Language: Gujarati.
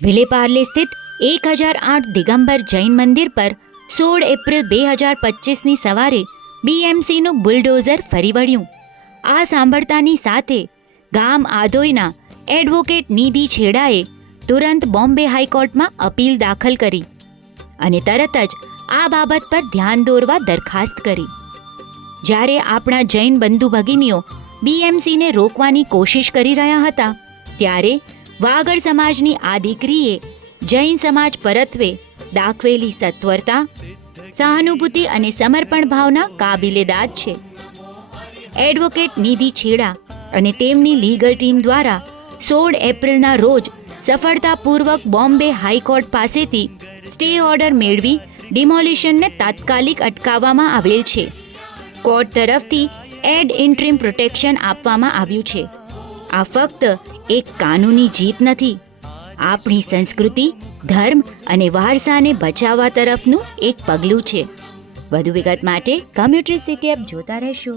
વિલેપાર્લે સ્થિત 1008 દિગંબર જૈન મંદિર પર 16 એપ્રિલ 2025ની સવારે બીએમસીનું બુલડોઝર ફરી વળ્યું. આ સાંભળતાની સાથે ગામ આધોઈના એડવોકેટ નિધિ છેડાએ તુરંત બોમ્બે હાઈકોર્ટમાં અપીલ દાખલ કરી અને તરત જ આ બાબત પર ધ્યાન દોરવા દરખાસ્ત કરી. જ્યારે આપણા જૈન બંધુ ભગીનીઓ બીએમસીને રોકવાની કોશિશ કરી રહ્યા હતા, ત્યારે વાગડ સમાજની આ દીકરીએ જૈન સમાજ પરત્વે દાખવેલી સત્વરતા, સહાનુભૂતિ અને સમર્પણ ભાવના કાબિલેદાદ છે. એડવોકેટ નિધિ છેડા અને તેમની લીગલ ટીમ દ્વારા 16 એપ્રિલના રોજ સફળતાપૂર્વક બોમ્બે હાઈકોર્ટ પાસેથી સ્ટે ઓર્ડર મેળવી ડિમોલિશનને તાત્કાલિક અટકાવવામાં આવેલ છે. કોર્ટ તરફથી એડ ઇન્ટ્રીમ પ્રોટેક્શન આપવામાં આવ્યું છે. આ ફક્ત એક કાનૂની જીત નથી, આપણી સંસ્કૃતિ, ધર્મ અને વારસાને બચાવવા તરફનું એક પગલું છે. વધુ વિગત માટે કમ્યુનિટી સિટી એપ જોતા રહેશો.